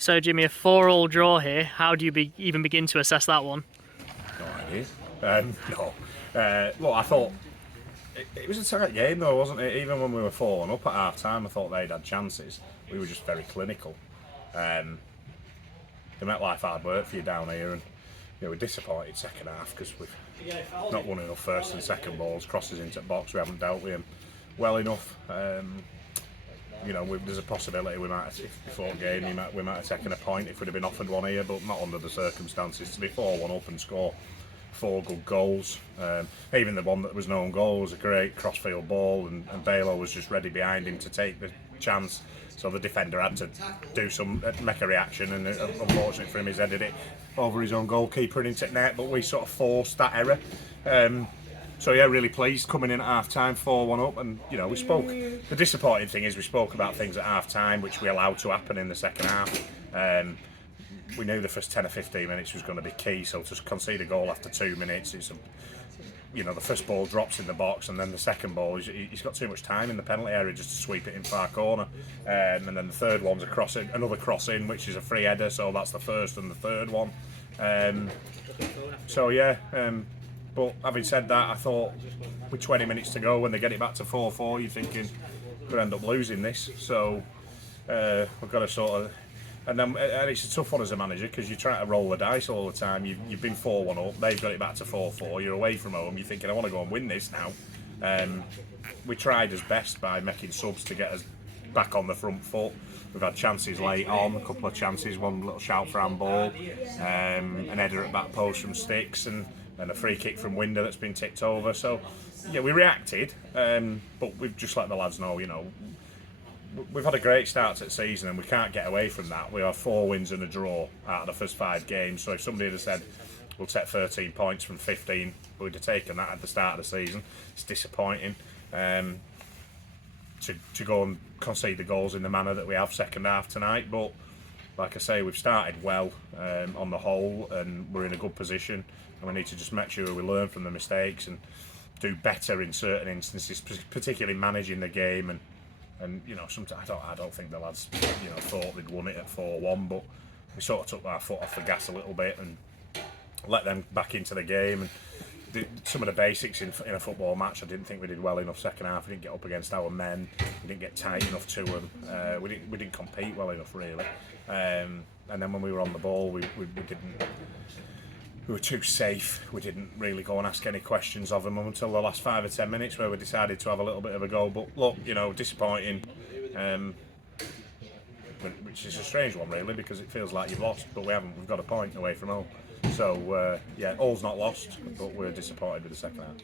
So, Jimmy, a 4-all draw here. How do you even begin to assess that one? No idea. No. Look, I thought it was a tight game though, wasn't it? Even when we were 4-1 up at half time, I thought they'd had chances. We were just very clinical. The MetLife hard work for you down here, and we're disappointed second half because we've not won enough first and second balls, crosses into the box. We haven't dealt with them well enough. There's a possibility we might, if before the game, we might have taken a point if we'd have been offered one here, but not under the circumstances. To be 4-1 up and score 4 good goals, even the one that was no goal was a great crossfield ball, and Baylor was just ready behind him to take the chance. So the defender had to make a reaction, and unfortunately for him, he's headed it over his own goalkeeper and into net. But we sort of forced that error. So yeah, really pleased coming in at half time, 4-1 up, and we spoke. The disappointing thing is we spoke about things at half time which we allowed to happen in the second half. We knew the first 10 or 15 minutes was going to be key, so to concede a goal after 2 minutes, the first ball drops in the box, and then the second ball, he's got too much time in the penalty area just to sweep it in far corner, and then the third one's another cross in, which is a free header, so that's the first and the third one. But having said that, I thought with 20 minutes to go, when they get it back to 4-4, you're thinking we're going to end up losing this. So we've got to sort of, and it's a tough one as a manager because you're trying to roll the dice all the time. You've been 4-1 up, they've got it back to 4-4. You're away from home. You're thinking, I want to go and win this now. We tried as best by making subs to get us back on the front foot. We've had chances late on, a couple of chances, one little shout for handball, an header at back post from Sticks, and a free kick from Winder that's been tipped over. So, yeah, we reacted, but we've just let the lads know, we've had a great start to the season and we can't get away from that. We have 4 wins and a draw out of the first 5 games. So if somebody had said, we'll take 13 points from 15, we'd have taken that at the start of the season. It's disappointing to go and concede the goals in the manner that we have second half tonight. But like I say, we've started well on the whole, and we're in a good position, and we need to just make sure we learn from the mistakes and do better in certain instances, particularly managing the game. And sometimes I don't think the lads thought they'd won it at 4-1, but we sort of took our foot off the gas a little bit and let them back into the game. And some of the basics in a football match, I didn't think we did well enough second half. We didn't get up against our men. We didn't get tight enough to them. We didn't compete well enough, really. And then when we were on the ball, we didn't. We were too safe. We didn't really go and ask any questions of them until the last 5 or 10 minutes, where we decided to have a little bit of a go. But look, disappointing. Which is a strange one, really, because it feels like you've lost, but we haven't. We've got a point away from home. So, all's not lost, but we're disappointed with the second half.